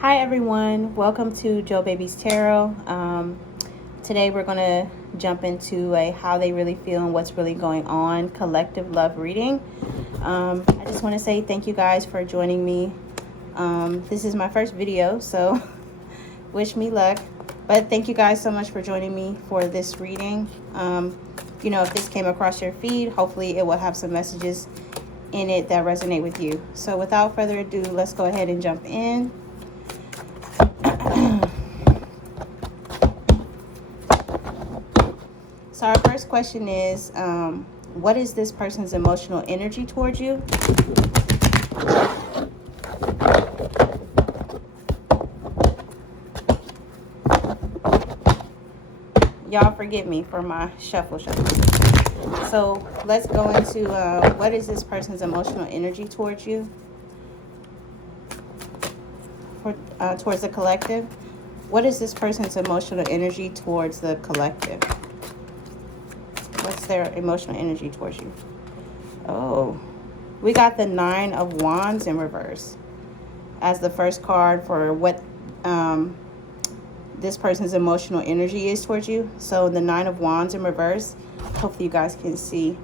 Hi everyone, welcome to Joe Baby's Tarot. Today we're going to jump into a how they really feel and what's really going on collective love reading. I just want to say thank you guys for joining me. This is my first video, so wish me luck. But thank you guys so much for joining me for this reading. If this came across your feed, hopefully it will have some messages in it that resonate with you. So without further ado, let's go ahead and jump in. So our first question is, what is this person's emotional energy towards you? Y'all forgive me for my shuffle. So let's go into what is this person's emotional energy towards you? Towards the collective. What is this person's emotional energy towards the collective? What's their emotional energy towards you? Oh, we got the Nine of Wands in reverse as the first card for what this person's emotional energy is towards you. So the Nine of Wands in reverse, hopefully you guys can see.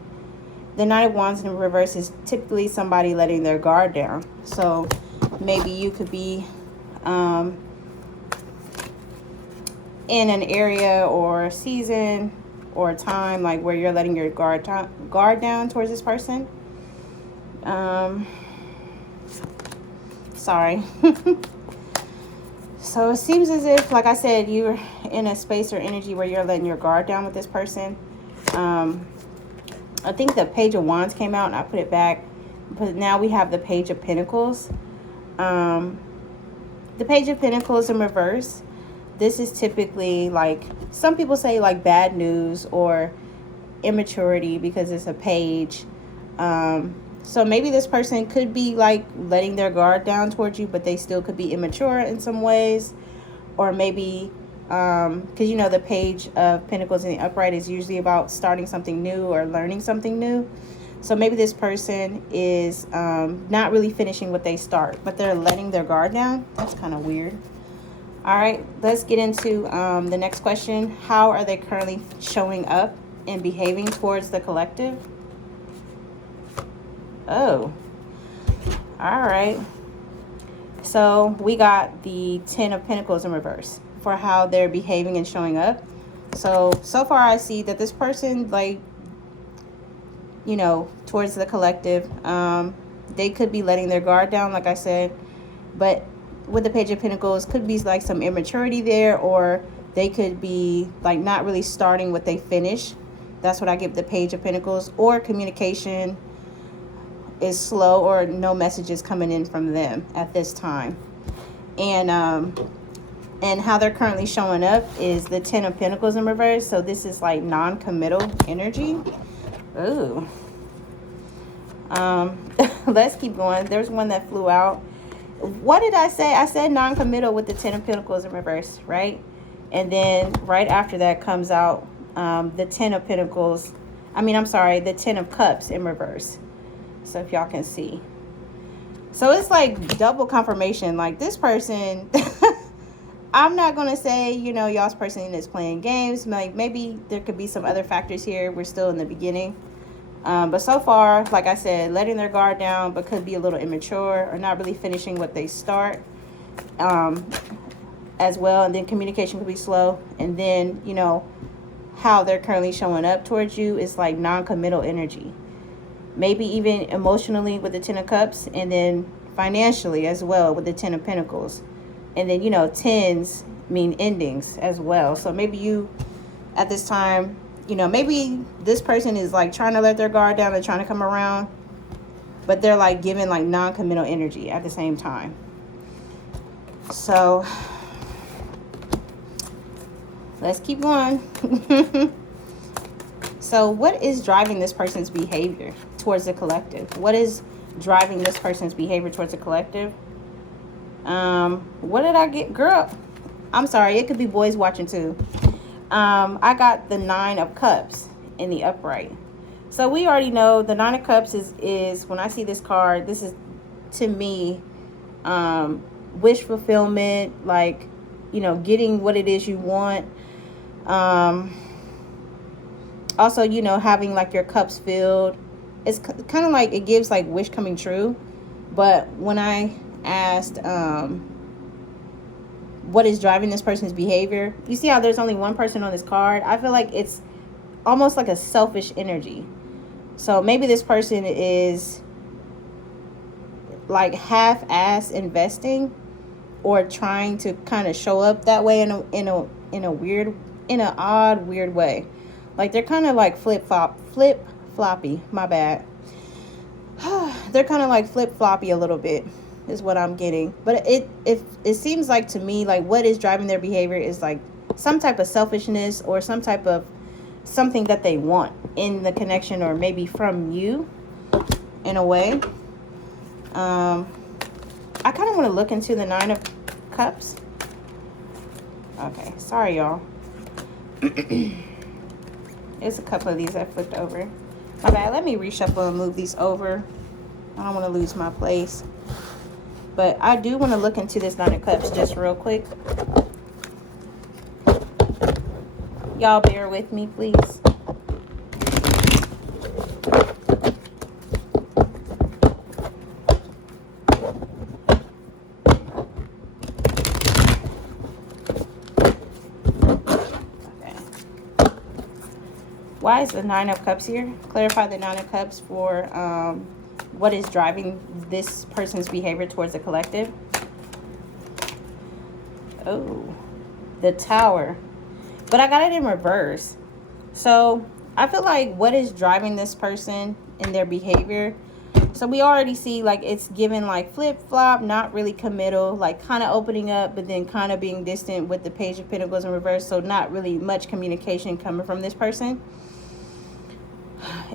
The Nine of Wands in reverse is typically somebody letting their guard down. So maybe you could be in an area or season or a time like where you're letting your guard down towards this person. Sorry. So it seems as if, like I said, you're in a space or energy where you're letting your guard down with this person. I think the Page of Wands came out and I put it back, but now we have the Page of Pentacles. The Page of Pentacles in reverse. This is typically, like, some people say, like, bad news or immaturity because it's a page. So maybe this person could be, like, letting their guard down towards you, but they still could be immature in some ways. Or maybe, because, the Page of Pentacles in the upright is usually about starting something new or learning something new. So maybe this person is not really finishing what they start, but they're letting their guard down. That's kind of weird. All right, let's get into the next question. How are they currently showing up and behaving towards the collective? Oh, all right. So we got the Ten of Pentacles in reverse for how they're behaving and showing up. So far I see that this person, like, towards the collective, they could be letting their guard down, like I said, but with the Page of Pentacles, could be like some immaturity there, or they could be like not really starting what they finish. That's what I give the Page of Pentacles. Or communication is slow, or no messages coming in from them at this time. And how they're currently showing up is the Ten of Pentacles in reverse. So this is like non-committal energy. Ooh. Let's keep going. There's one that flew out. What did I say? I said non-committal with the Ten of Pentacles in reverse, right? And then right after that comes out the Ten of Pentacles. The Ten of Cups in reverse. So if y'all can see. So it's like double confirmation. Like this person, I'm not going to say, y'all's person is playing games. Like maybe there could be some other factors here. We're still in the beginning. But so far, like I said, letting their guard down, but could be a little immature or not really finishing what they start as well. And then communication could be slow. And then, how they're currently showing up towards you is like non-committal energy. Maybe even emotionally with the Ten of Cups, and then financially as well with the Ten of Pentacles. And then, tens mean endings as well. So maybe you, at this time, maybe this person is like trying to let their guard down and trying to come around, but they're like giving like non-committal energy at the same time. So let's keep going. So what is driving this person's behavior towards the collective? What is driving this person's behavior towards the collective? What did I get? Girl, I'm sorry. It could be boys watching too. I got the Nine of Cups in the upright. So we already know the Nine of Cups is when I see this card, this is to me wish fulfillment, like, you know, getting what it is you want. Also, you know, having like your cups filled. It's kind of like it gives like wish coming true. But when I asked what is driving this person's behavior, you see how there's only one person on this card? I feel like it's almost like a selfish energy. So maybe this person is like half-ass investing or trying to kind of show up that way in an odd weird way. Like they're kind of like flip-floppy, my bad. They're kind of like flip-floppy a little bit is what I'm getting. But it seems like to me like what is driving their behavior is like some type of selfishness or some type of something that they want in the connection, or maybe from you in a way. I kind of want to look into the 9 of Cups. Okay, sorry y'all. There's a couple of these I flipped over. My bad. Let me reshuffle and move these over. I don't want to lose my place. But I do want to look into this 9 of Cups just real quick. Y'all bear with me, please. Why is the 9 of Cups here? Clarify the 9 of Cups for what is driving this person's behavior towards the collective. Oh, the Tower. But I got it in reverse. So I feel like what is driving this person in their behavior. So we already see like it's given like flip-flop, not really committal, like kind of opening up, but then kind of being distant with the Page of Pentacles in reverse. So not really much communication coming from this person.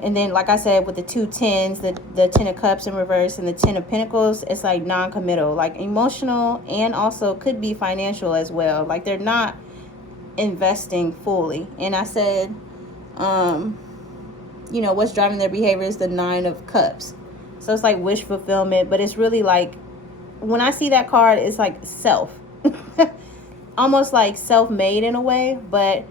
And then, like I said, with the 2 tens, the 10 of Cups in reverse and the 10 of Pentacles, it's like non-committal, like emotional, and also could be financial as well. Like they're not investing fully. And I said, you know, what's driving their behavior is the 9 of Cups. So it's like wish fulfillment, but it's really like, when I see that card, it's like self. Almost like self-made in a way, but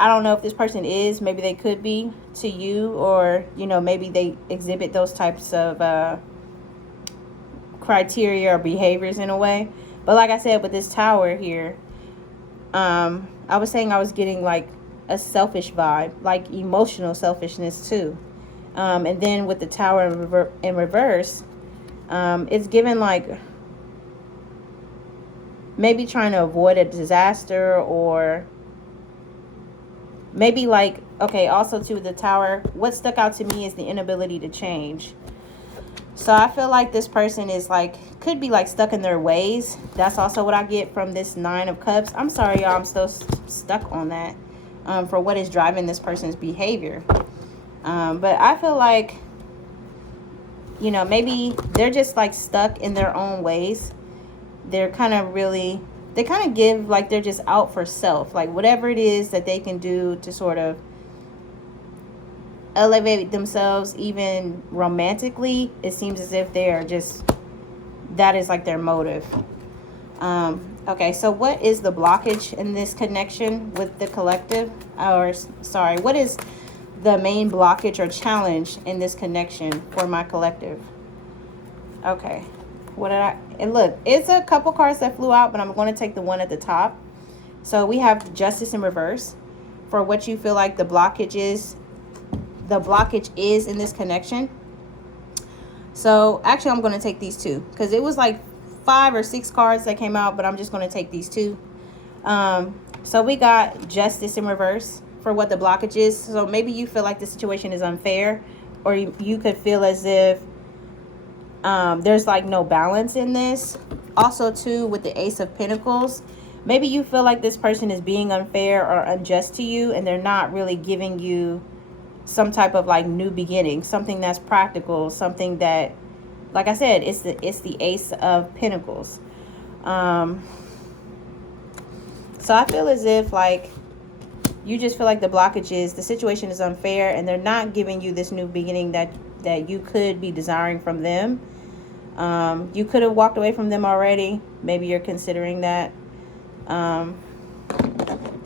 I don't know if this person is. Maybe they could be to you, or, you know, maybe they exhibit those types of criteria or behaviors in a way. But like I said, with this Tower here, I was saying I was getting like a selfish vibe, like emotional selfishness too. And then with the Tower in reverse, it's given like maybe trying to avoid a disaster, or maybe like, okay, also to the Tower, what stuck out to me is the inability to change. So I feel like this person is like, could be like stuck in their ways. That's also what I get from this 9 of Cups. I'm sorry, y'all, I'm still stuck on that for what is driving this person's behavior. But I feel like, you know, maybe they're just like stuck in their own ways. They're kind of really, they kind of give like they're just out for self, like whatever it is that they can do to sort of elevate themselves, even romantically. It seems as if they are just, that is like their motive. Okay, so what is the blockage in this connection with the collective? Or sorry, what is the main blockage or challenge in this connection for my collective? Okay, what did I, and look, it's a couple cards that flew out, but I'm going to take the one at the top. So we have Justice in reverse for what you feel like the blockage is. The blockage is in this connection. So actually I'm going to take these two, because it was like 5 or 6 cards that came out, but I'm just going to take these two. So we got Justice in reverse for what the blockage is. So maybe you feel like the situation is unfair, or you could feel as if there's like no balance in this. Also too, with the Ace of Pentacles, maybe you feel like this person is being unfair or unjust to you, and they're not really giving you some type of like new beginning, something that's practical, something that, like I said, it's the Ace of Pentacles. So I feel as if like you just feel like the blockage is the situation is unfair, and they're not giving you this new beginning that you could be desiring from them. You could have walked away from them already. Maybe you're considering that.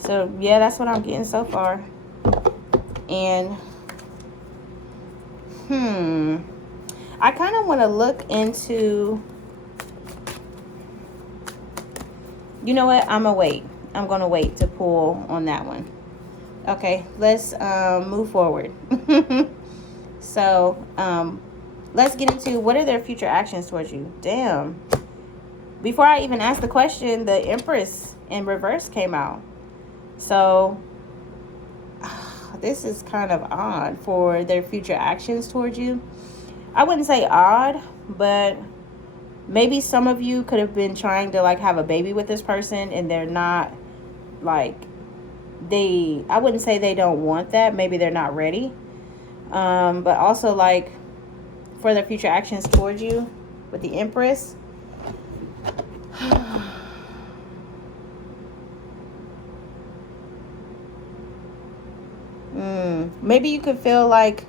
So yeah, that's what I'm getting so far. And I kind of want to look into, you know what, I'm going to wait to pull on that one. Okay, let's move forward. So let's get into, what are their future actions towards you? Damn. Before I even asked the question, the Empress in reverse came out. So this is kind of odd for their future actions towards you. I wouldn't say odd, but maybe some of you could have been trying to like have a baby with this person, and they're not, like, I wouldn't say they don't want that. Maybe they're not ready. But also, like, for their future actions towards you with the Empress. Maybe you could feel like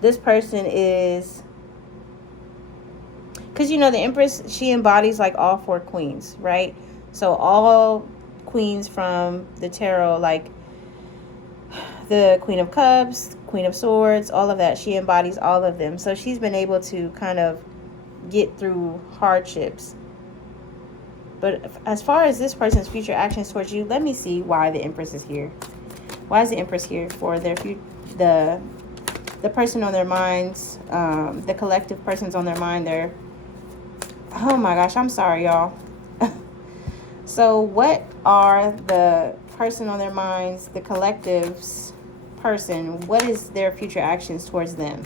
this person is, because you know the Empress, she embodies like all 4 queens, right? So all queens from the tarot, like the Queen of Cups, Queen of Swords, all of that, she embodies all of them. So she's been able to kind of get through hardships. But as far as this person's future actions towards you, let me see why the Empress is here. Why is the Empress here for their the person on their minds, the collective persons on their mind? Oh my gosh, I'm sorry, y'all. So what are the person on their minds, the collective's person, what is their future actions towards them?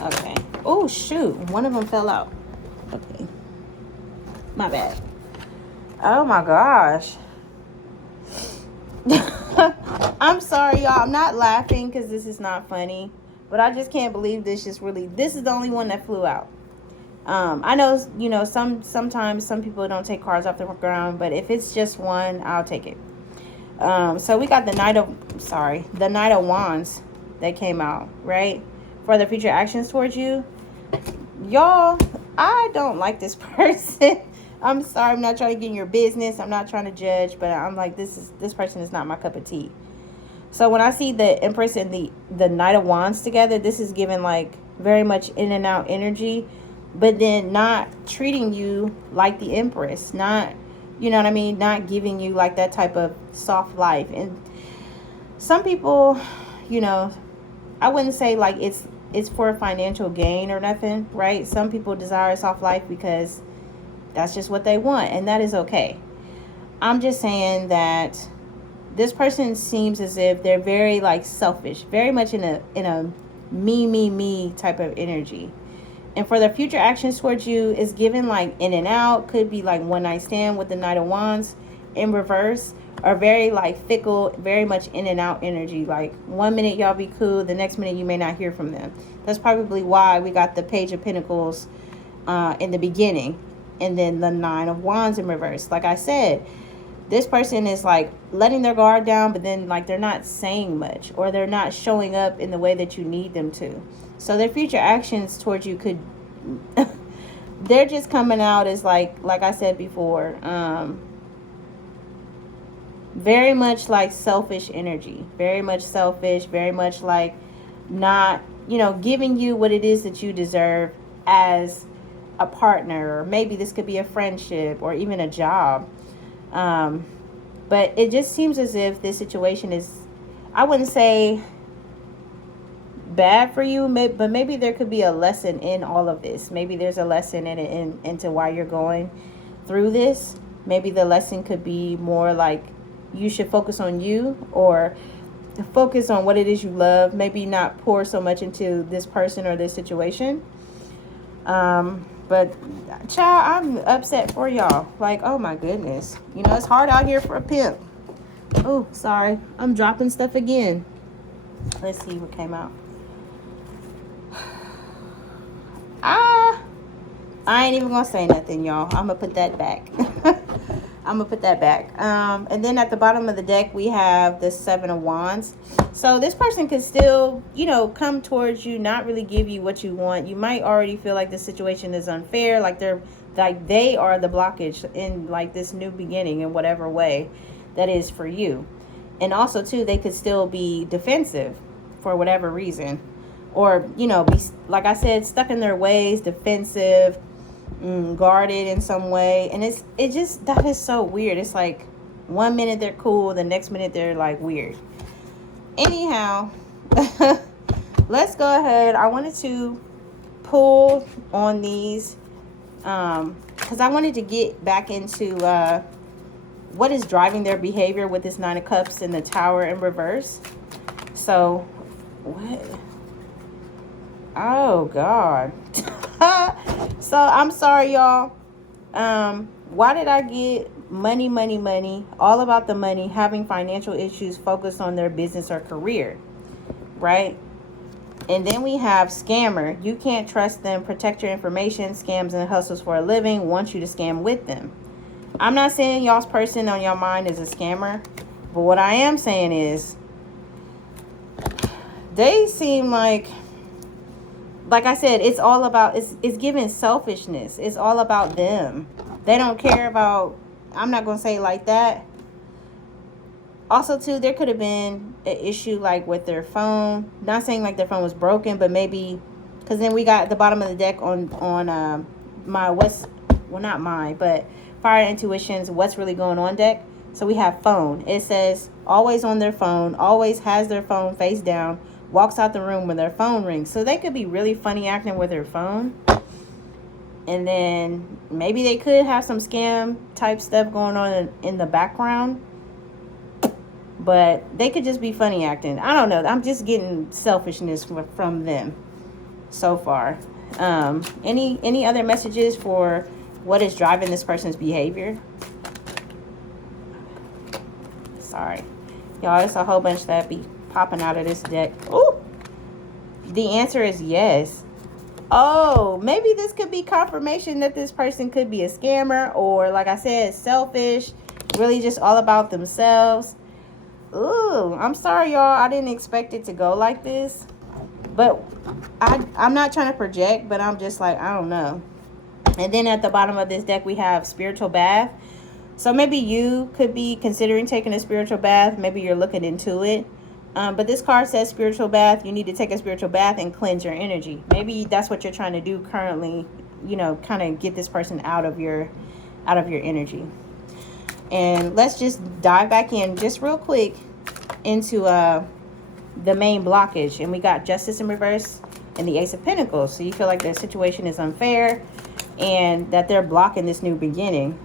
Okay. Oh, shoot. One of them fell out. Okay. My bad. Oh my gosh. I'm sorry, y'all. I'm not laughing because this is not funny, but I just can't believe this is the only one that flew out. I know, you know, sometimes some people don't take cards off the ground, but if it's just one, I'll take it. So we got the Knight of Wands that came out, right? For the future actions towards you. Y'all, I don't like this person. I'm sorry, I'm not trying to get in your business. I'm not trying to judge, but I'm like, this person is not my cup of tea. So when I see the Empress and the Knight of Wands together, this is giving like very much in and out energy, but then not treating you like the Empress, not, you know what I mean, not giving you like that type of soft life. And some people, you know, I wouldn't say like it's for financial gain or nothing, right? Some people desire a soft life because that's just what they want, and that is okay. I'm just saying that this person seems as if they're very like selfish, very much in a me type of energy. And for their future actions towards you is given like in and out, could be like one night stand with the Knight of Wands in reverse, or very like fickle, very much in and out energy. Like 1 minute y'all be cool, the next minute you may not hear from them. That's probably why we got the Page of Pentacles in the beginning, and then the Nine of Wands in reverse. Like I said, this person is like letting their guard down, but then like they're not saying much, or they're not showing up in the way that you need them to. So their future actions towards you could they're just coming out as like I said before, very much like selfish energy, very much selfish, very much like not, you know, giving you what it is that you deserve as a partner, or maybe this could be a friendship or even a job. But it just seems as if this situation is, I wouldn't say bad for you, but maybe there could be a lesson in all of this. Maybe there's a lesson in it, into why you're going through this. Maybe the lesson could be more like you should focus on you, or focus on what it is you love. Maybe not pour so much into this person or this situation. But child, I'm upset for y'all. Like, oh my goodness. You know, it's hard out here for a pimp. Oh, sorry. I'm dropping stuff again. Let's see what came out. I ain't even gonna say nothing, y'all. I'm gonna put that back. I'm gonna put that back. And then at the bottom of the deck, we have the Seven of Wands. So this person could still, you know, come towards you, not really give you what you want. You might already feel like the situation is unfair, like they are the blockage in like this new beginning in whatever way that is for you. And also too, they could still be defensive for whatever reason, or, you know, be, like I said, stuck in their ways, defensive, guarded in some way. And it just, that is so weird. It's like 1 minute they're cool, the next minute they're like weird. Anyhow, let's go ahead. I wanted to pull on these because I wanted to get back into what is driving their behavior with this Nine of Cups and the Tower in reverse. So what? Oh God. So I'm sorry, y'all. Why did I get money, money, money? All about the money, having financial issues, focused on their business or career, right? And then we have scammer. You can't trust them, protect your information, scams and hustles for a living, want you to scam with them. I'm not saying y'all's person on your mind is a scammer, but what I am saying is they seem like I said, it's all about, it's giving selfishness. It's all about them. They don't care about, I'm not going to say it like that. Also, too, there could have been an issue like with their phone. Not saying like their phone was broken, but maybe, because then we got at the bottom of the deck on my not mine, but Fire Intuitions, what's really going on deck. So we have phone. It says always on their phone, always has their phone face down, walks out the room when their phone rings. So they could be really funny acting with their phone. And then maybe they could have some scam type stuff going on in the background. But they could just be funny acting. I don't know. I'm just getting selfishness from them so far. Any other messages for what is driving this person's behavior? Sorry. Y'all, it's a whole bunch that be popping out of this deck. Ooh. The answer is yes. Oh, maybe this could be confirmation that this person could be a scammer, or like I said, selfish, really just all about themselves. Ooh, I'm sorry, y'all. I didn't expect it to go like this. But I'm not trying to project, but I'm just like, I don't know. And then at the bottom of this deck, we have spiritual bath. So maybe you could be considering taking a spiritual bath. Maybe you're looking into it. But this card says spiritual bath. You need to take a spiritual bath and cleanse your energy. Maybe that's what you're trying to do currently. You know, kind of get this person out of your energy. And let's just dive back in just real quick into the main blockage. And we got Justice in reverse and the Ace of Pentacles. So you feel like their situation is unfair and that they're blocking this new beginning.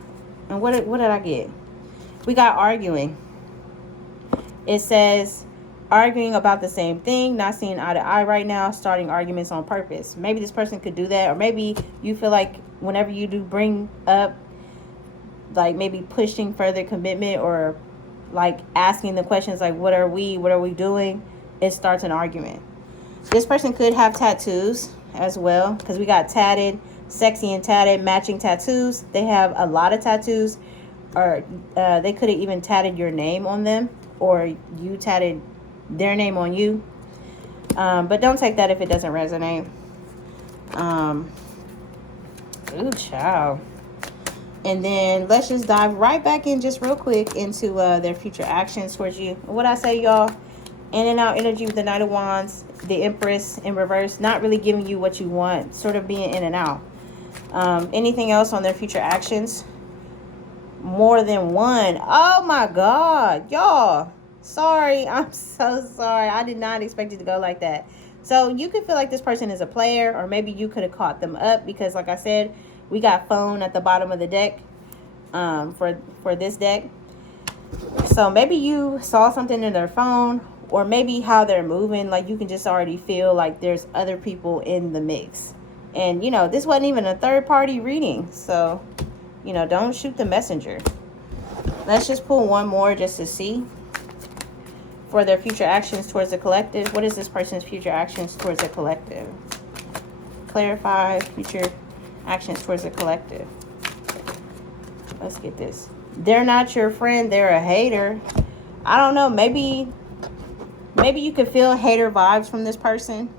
And what did I get? We got arguing. It says arguing about the same thing, not seeing eye to eye right now, starting arguments on purpose. Maybe this person could do that, or maybe you feel like whenever you do bring up, like maybe pushing further commitment, or like asking the questions like, what are we doing? It starts an argument. This person could have tattoos as well, because we got tatted, sexy and tatted, matching tattoos. They have a lot of tattoos, or they could have even tatted your name on them, or you tatted their name on you. But don't take that if it doesn't resonate. Ooh, child. And then let's just dive right back in just real quick into their future actions towards you. What I say, y'all, in and out energy with the Knight of Wands, the Empress in reverse, not really giving you what you want, sort of being in and out. Anything else on their future actions? More than one. Oh my God, y'all. Sorry, I'm so sorry. I did not expect it to go like that. So you could feel like this person is a player, or maybe you could have caught them up, because like I said, we got phone at the bottom of the deck for this deck. So maybe you saw something in their phone, or maybe how they're moving, like you can just already feel like there's other people in the mix. And you know, this wasn't even a third party reading, so you know, don't shoot the messenger. Let's just pull one more just to see. For their future actions towards the collective. What is this person's future actions towards the collective? Clarify future actions towards the collective. Let's get this. They're not your friend, they're a hater. I don't know, maybe you could feel hater vibes from this person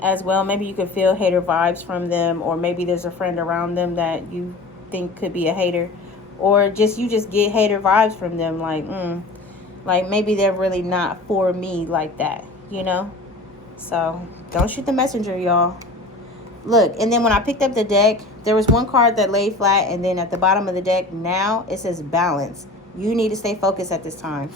as well. Maybe you could feel hater vibes from them, or maybe there's a friend around them that you think could be a hater, or just you just get hater vibes from them, like maybe they're really not for me like that, you know? So don't shoot the messenger, y'all. Look, and then when I picked up the deck, there was one card that laid flat, and then at the bottom of the deck now it says balance. You need to stay focused at this time.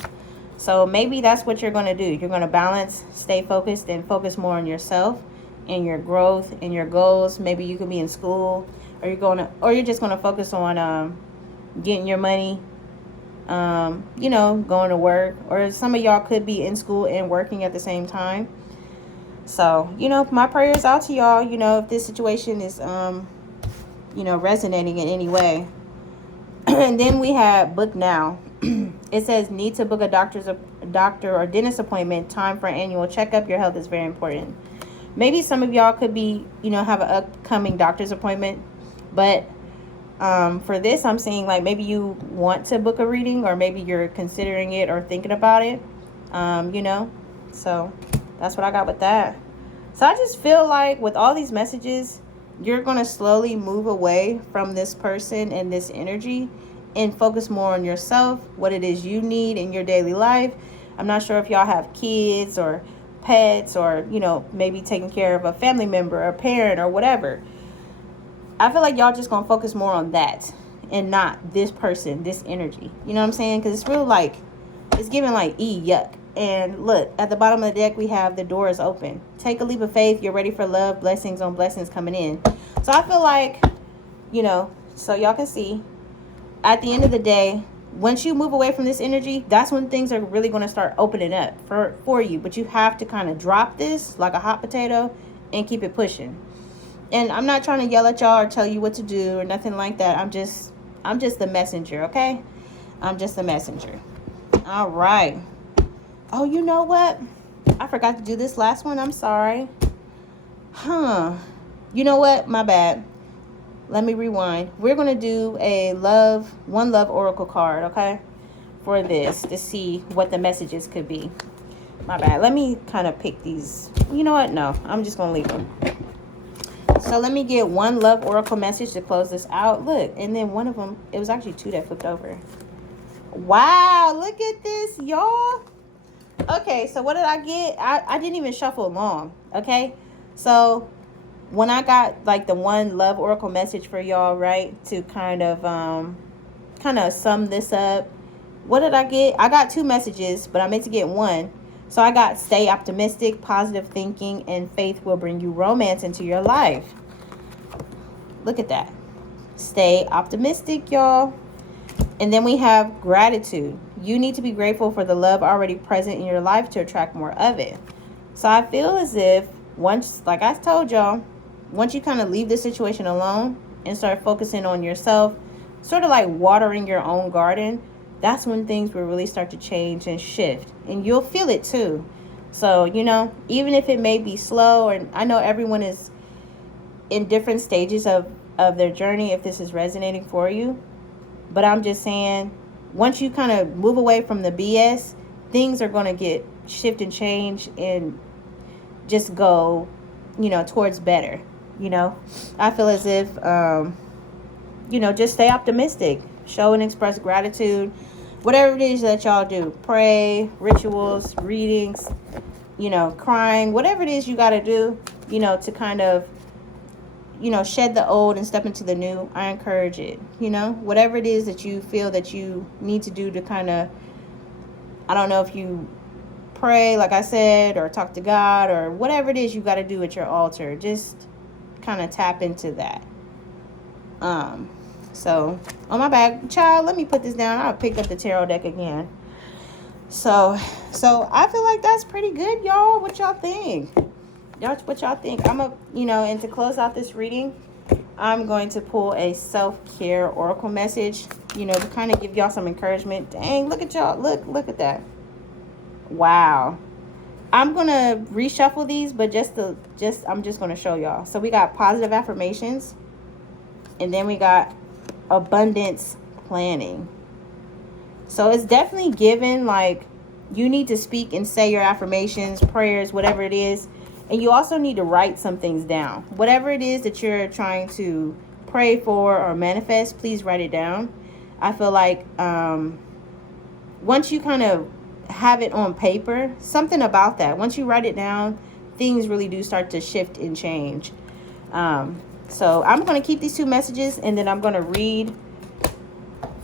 So maybe that's what you're going to do. You're going to balance, stay focused, and focus more on yourself and your growth and your goals. Maybe you could be in school, or you're just going to focus on getting your money, going to work, or some of y'all could be in school and working at the same time. So, my prayers out to y'all, if this situation is, resonating in any way. And then we have book now. It says need to book a doctor or dentist appointment, time for an annual checkup. Your health is very important. Maybe some of y'all could be, have an upcoming doctor's appointment. But for this, I'm seeing like maybe you want to book a reading, or maybe you're considering it or thinking about it, So that's what I got with that. So I just feel like with all these messages, you're going to slowly move away from this person and this energy and focus more on yourself, what it is you need in your daily life. I'm not sure if y'all have kids or pets, or, maybe taking care of a family member or a parent or whatever. I feel like y'all just going to focus more on that and not this person, this energy. You know what I'm saying? Because it's real like, it's giving like yuck. And look, at the bottom of the deck, we have the door is open. Take a leap of faith. You're ready for love, blessings on blessings coming in. So I feel like, so y'all can see, at the end of the day, once you move away from this energy, that's when things are really going to start opening up for you. But you have to kind of drop this like a hot potato and keep it pushing. And I'm not trying to yell at y'all or tell you what to do or nothing like that. I'm just the messenger, okay? I'm just the messenger. All right. Oh, you know what? I forgot to do this last one. I'm sorry. You know what? My bad. Let me rewind. We're going to do one love oracle card, okay? For this, to see what the messages could be. My bad. Let me kind of pick these. You know what? No, I'm just going to leave them. So let me get one love oracle message to close this out. Look, and then one of them, it was actually two that flipped over. Wow, look at this, y'all. Okay, so what did I get? I didn't even shuffle long, okay? So when I got like the one love oracle message for y'all, right, to kind of sum this up, what did I get? I got two messages, but I meant to get one. So I got stay optimistic, positive thinking, and faith will bring you romance into your life. Look at that. Stay optimistic, y'all. And then we have gratitude. You need to be grateful for the love already present in your life to attract more of it. So I feel as if once, like I told y'all, once you kind of leave the situation alone and start focusing on yourself, sort of like watering your own garden, that's when things will really start to change and shift. And you'll feel it too. So, even if it may be slow, and I know everyone is in different stages of their journey, if this is resonating for you. But I'm just saying, once you kind of move away from the BS, things are going to shift and change and just go, towards better. I feel as if, just stay optimistic, show and express gratitude, whatever it is that y'all do, pray, rituals, readings, crying, whatever it is you got to do, to kind of, shed the old and step into the new. I encourage it, whatever it is that you feel that you need to do to kind of, I don't know if you pray, like I said, or talk to God, or whatever it is you got to do at your altar, just kind of tap into that. So on my bag, child, let me put this down. I'll pick up the tarot deck again. So I feel like that's pretty good, y'all. What y'all think? What y'all think? And to close out this reading, I'm going to pull a self-care oracle message, to kind of give y'all some encouragement. Dang, look at y'all. Look at that. Wow. I'm going to reshuffle these, but I'm just going to show y'all. So we got positive affirmations, and then we got abundance planning. So it's definitely given, like, you need to speak and say your affirmations, prayers, whatever it is. And you also need to write some things down. Whatever it is that you're trying to pray for or manifest, please write it down. I feel like once you kind of have it on paper, something about that, once you write it down, things really do start to shift and change. So I'm going to keep these 2 messages, and then I'm going to read,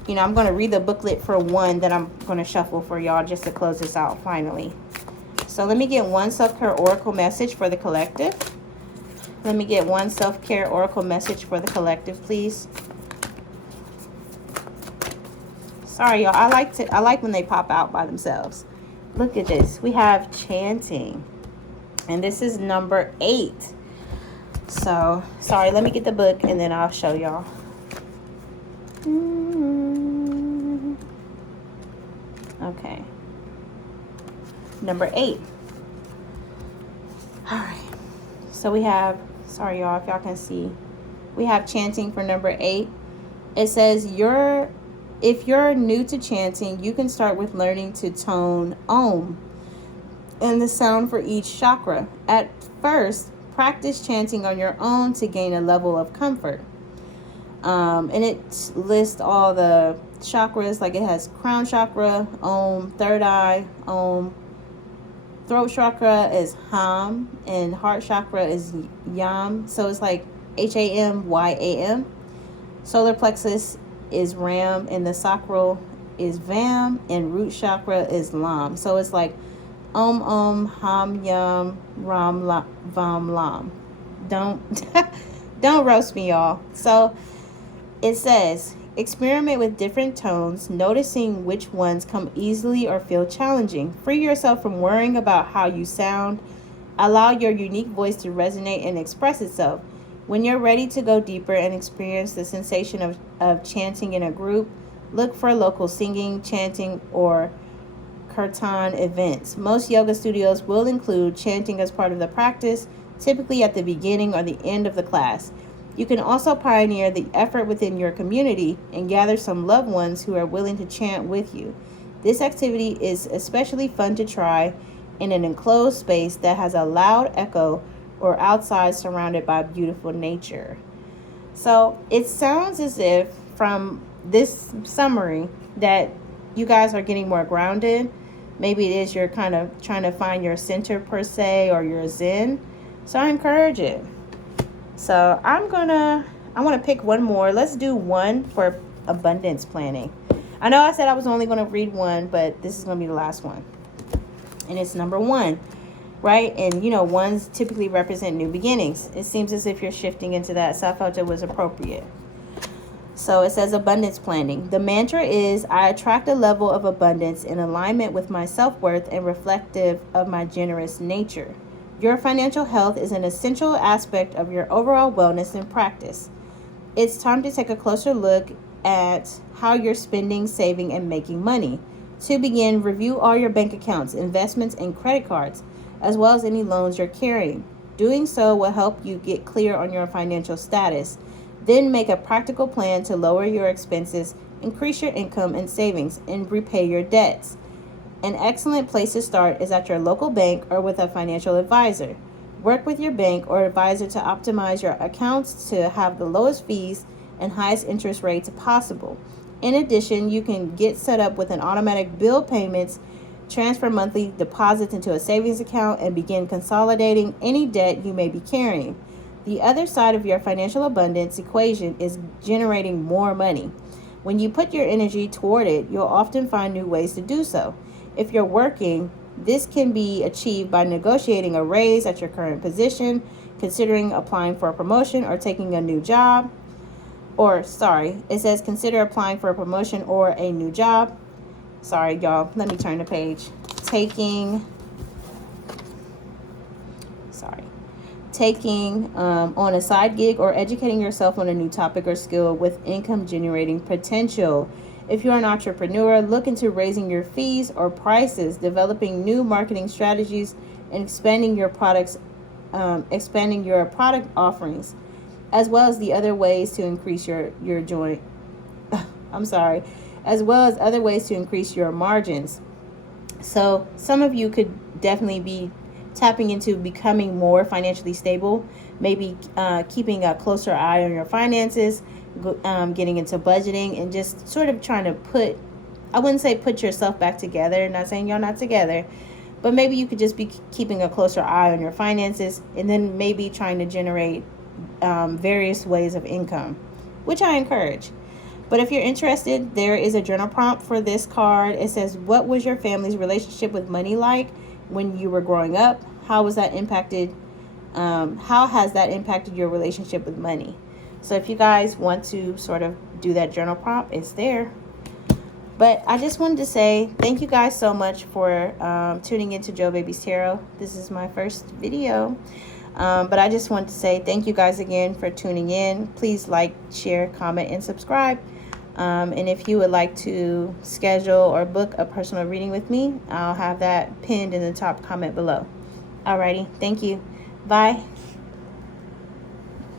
I'm going to read the booklet for one that I'm going to shuffle for y'all just to close this out finally. So let me get one self-care oracle message for the collective. Let me get one self-care oracle message for the collective, please. Sorry, y'all. I like when they pop out by themselves. Look at this. We have chanting. And this is number 8. So, sorry, let me get the book and then I'll show y'all. Okay. Number 8. All right. So we have, sorry y'all if y'all can see, we have chanting for number 8. It says if you're new to chanting, you can start with learning to tone Om and the sound for each chakra. At first, practice chanting on your own to gain a level of comfort. And it lists all the chakras, like it has crown chakra, Om, third eye, Om, throat chakra is Ham, and heart chakra is Yam. So it's like HAMYAM. Solar plexus is Ram, and the sacral is Vam, and root chakra is Lam. So it's like Om, Ham, Yam, Ram, Vam, Lam. Don't roast me, y'all. So it says, experiment with different tones, noticing which ones come easily or feel challenging. Free yourself from worrying about how you sound. Allow your unique voice to resonate and express itself. When you're ready to go deeper and experience the sensation of chanting in a group, look for local singing, chanting, or kirtan events. Most yoga studios will include chanting as part of the practice, typically at the beginning or the end of the class. You can also pioneer the effort within your community and gather some loved ones who are willing to chant with you. This activity is especially fun to try in an enclosed space that has a loud echo or outside surrounded by beautiful nature. So it sounds as if from this summary that you guys are getting more grounded. Maybe it is you're kind of trying to find your center per se, or your zen. So I encourage it. So I want to pick one more. Let's do one for abundance planning. I know I said I was only going to read one, but this is going to be the last one. And it's number 1, right? And, ones typically represent new beginnings. It seems as if you're shifting into that, so I felt it was appropriate. So it says abundance planning. The mantra is, I attract a level of abundance in alignment with my self-worth and reflective of my generous nature. Your financial health is an essential aspect of your overall wellness and practice. It's time to take a closer look at how you're spending, saving, and making money. To begin, review all your bank accounts, investments, and credit cards, as well as any loans you're carrying. Doing so will help you get clear on your financial status. Then make a practical plan to lower your expenses, increase your income and savings, and repay your debts. An excellent place to start is at your local bank or with a financial advisor. Work with your bank or advisor to optimize your accounts to have the lowest fees and highest interest rates possible. In addition, you can get set up with an automatic bill payments, transfer monthly deposits into a savings account, and begin consolidating any debt you may be carrying. The other side of your financial abundance equation is generating more money. When you put your energy toward it, you'll often find new ways to do so. If you're working, this can be achieved by negotiating a raise at your current position, considering applying for a promotion or taking a new job. It says consider applying for a promotion or a new job. Sorry, y'all. Let me turn the page. Taking on a side gig or educating yourself on a new topic or skill with income generating potential. If you're an entrepreneur, look into raising your fees or prices, developing new marketing strategies, and expanding your product offerings, as well as the other ways to increase your joint. I'm sorry, as well as other ways to increase your margins. So some of you could definitely be tapping into becoming more financially stable, maybe keeping a closer eye on your finances, getting into budgeting, and just sort of trying to I wouldn't say put yourself back together, not saying you're not together, but maybe you could just be keeping a closer eye on your finances, and then maybe trying to generate various ways of income, which I encourage. But if you're interested, there is a journal prompt for this card. It says, what was your family's relationship with money like when you were growing up? How was that impacted? How has that impacted your relationship with money? So if you guys want to sort of do that journal prompt, it's there. But I just wanted to say thank you guys so much for tuning into Joe Baby's Tarot. This is my first video. But I just want to say thank you guys again for tuning in. Please like, share, comment, and subscribe. And if you would like to schedule or book a personal reading with me, I'll have that pinned in the top comment below. Alrighty, thank you. Bye.